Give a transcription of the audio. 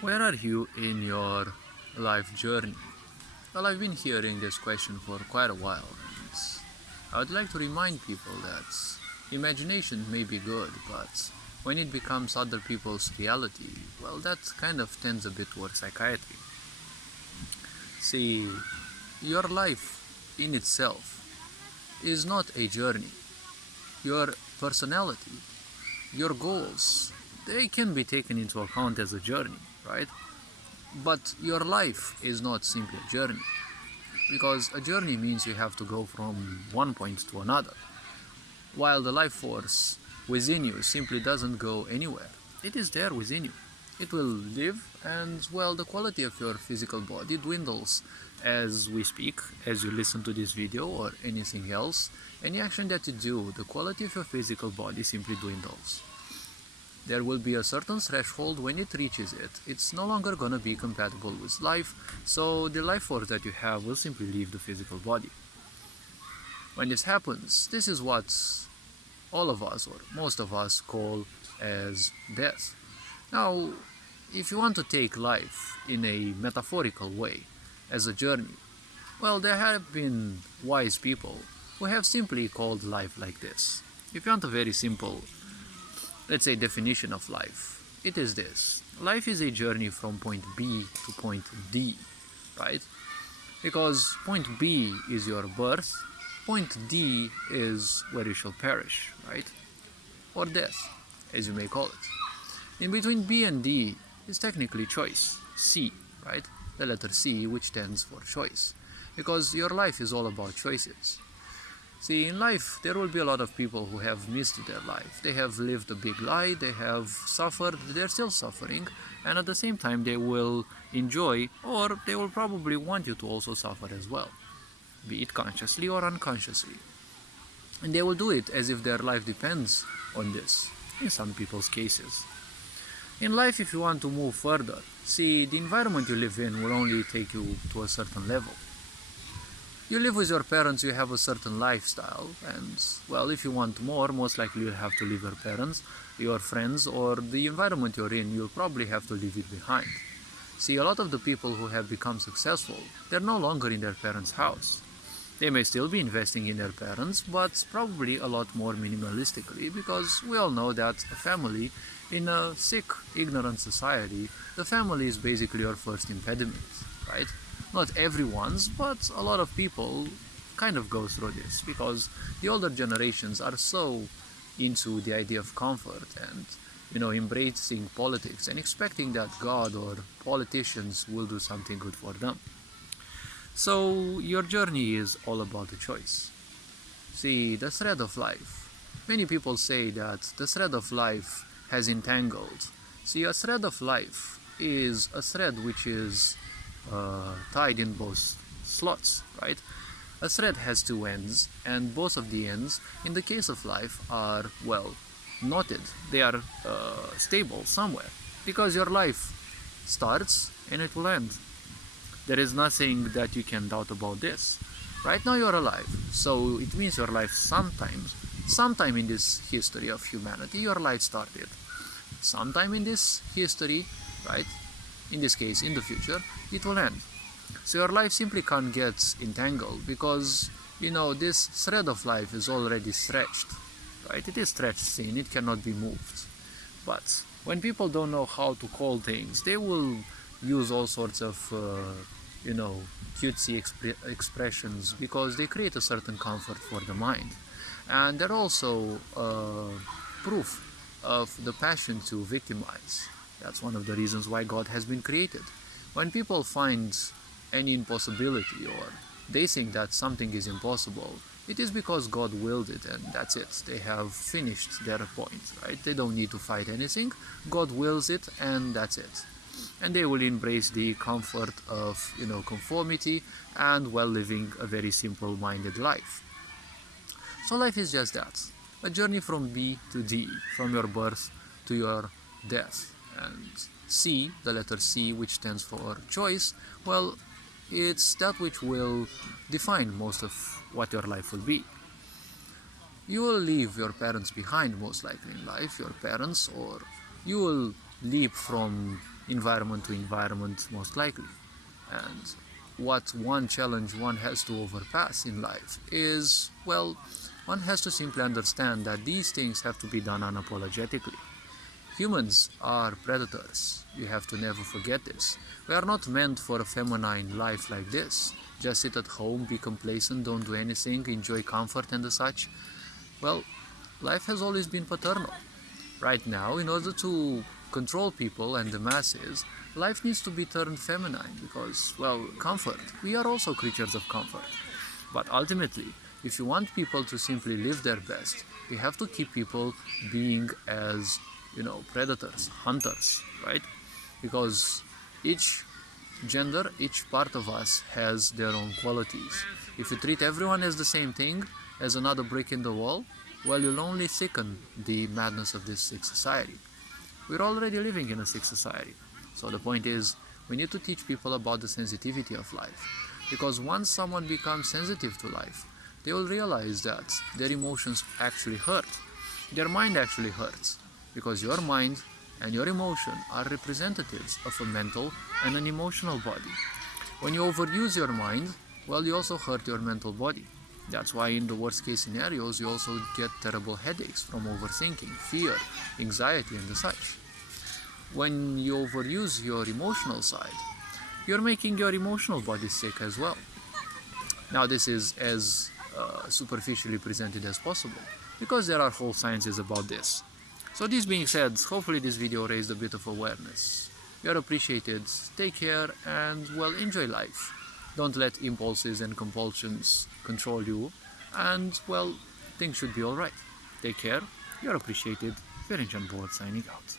Where are you in your life journey? Well, I've been hearing this question for quite a while, and I would like to remind people that imagination may be good, but when it becomes other people's reality, well, that kind of tends a bit towards psychiatry. See, your life in itself is not a journey. Your personality, your goals, they can be taken into account as a journey, right? But your life is not simply a journey, because a journey means you have to go from one point to another, while the life force within you simply doesn't go anywhere. It is there within you. It will live, and well, the quality of your physical body dwindles as we speak, as you listen to this video or anything else. Any action that you do, the quality of your physical body simply dwindles. There will be a certain threshold. When it reaches it, it's no longer going to be compatible with life, so the life force that you have will simply leave the physical body. When this happens, this is what all of us, or most of us, call as death. Now, if you want to take life in a metaphorical way, as a journey, well, there have been wise people who have simply called life like this. If you want a very simple, let's say, definition of life, it is this: life is a journey from point B to point D, right? Because point B is your birth, point D is where you shall perish, right? Or death, as you may call it. In between B and D is technically choice, C, right? The letter C, which stands for choice, because your life is all about choices. See, in life, there will be a lot of people who have missed their life. They have lived a big lie, they have suffered, they're still suffering, and at the same time they will enjoy, or they will probably want you to also suffer as well, be it consciously or unconsciously. And they will do it as if their life depends on this, in some people's cases. In life, if you want to move further, see, the environment you live in will only take you to a certain level. You live with your parents, you have a certain lifestyle, and well, if you want more, most likely you'll have to leave your parents, your friends, or the environment you're in, you'll probably have to leave it behind. See, a lot of the people who have become successful, they're no longer in their parents' house. They may still be investing in their parents, but probably a lot more minimalistically, because we all know that a family, in a sick, ignorant society, the family is basically your first impediment, right? Not everyone's, but a lot of people kind of go through this, because the older generations are so into the idea of comfort and, embracing politics and expecting that God or politicians will do something good for them. So your journey is all about the choice. See, the thread of life. Many people say that the thread of life has entangled. See, a thread of life is a thread which is tied in both slots, right? A thread has two ends, and both of the ends, in the case of life, are, well, knotted. They are stable somewhere, because your life starts and it will end. There is nothing that you can doubt about this. Right now you're alive, so it means your life sometime in this history of humanity, your life started. Sometime in this history, right, in this case, in the future, it will end. So your life simply can't get entangled, because, this thread of life is already stretched, right? It is stretched thin, it cannot be moved. But when people don't know how to call things, they will use all sorts of cutesy expressions, because they create a certain comfort for the mind, and they're also proof of the passion to victimize. That's one of the reasons why God has been created. When people find any impossibility, or they think that something is impossible, it is because God willed it, and that's it. They have finished their point, right? They don't need to fight anything. God wills it, and that's it. And they will embrace the comfort of, conformity and, well, living a very simple-minded life. So life is just that, a journey from B to D, from your birth to your death. And C, the letter C, which stands for choice, well, it's that which will define most of what your life will be. You will leave your parents behind, most likely in life, your parents, or you will leap from environment to environment most likely. And what one challenge one has to overpass in life is, well, one has to simply understand that these things have to be done unapologetically. Humans are predators. You have to never forget this. We are not meant for a feminine life like this. Just sit at home, be complacent, don't do anything, enjoy comfort and the such. Well, life has always been paternal. Right now, in order to control people and the masses, life needs to be turned feminine because, well, comfort. We are also creatures of comfort. But ultimately, if you want people to simply live their best, you have to keep people being as, predators, hunters, right? Because each gender, each part of us has their own qualities. If you treat everyone as the same thing, as another brick in the wall, well, you'll only thicken the madness of this sick society. We're already living in a sick society. So the point is, we need to teach people about the sensitivity of life. Because once someone becomes sensitive to life, they will realize that their emotions actually hurt. Their mind actually hurts. Because your mind and your emotion are representatives of a mental and an emotional body. When you overuse your mind, well, you also hurt your mental body. That's why in the worst case scenarios, you also get terrible headaches from overthinking, fear, anxiety, and the such. When you overuse your emotional side, you're making your emotional body sick as well. Now, this is as superficially presented as possible, because there are whole sciences about this. So this being said, hopefully this video raised a bit of awareness. You're appreciated, take care, and, well, enjoy life. Don't let impulses and compulsions control you, and, well, things should be alright. Take care, you're appreciated, Ferenc on board signing out.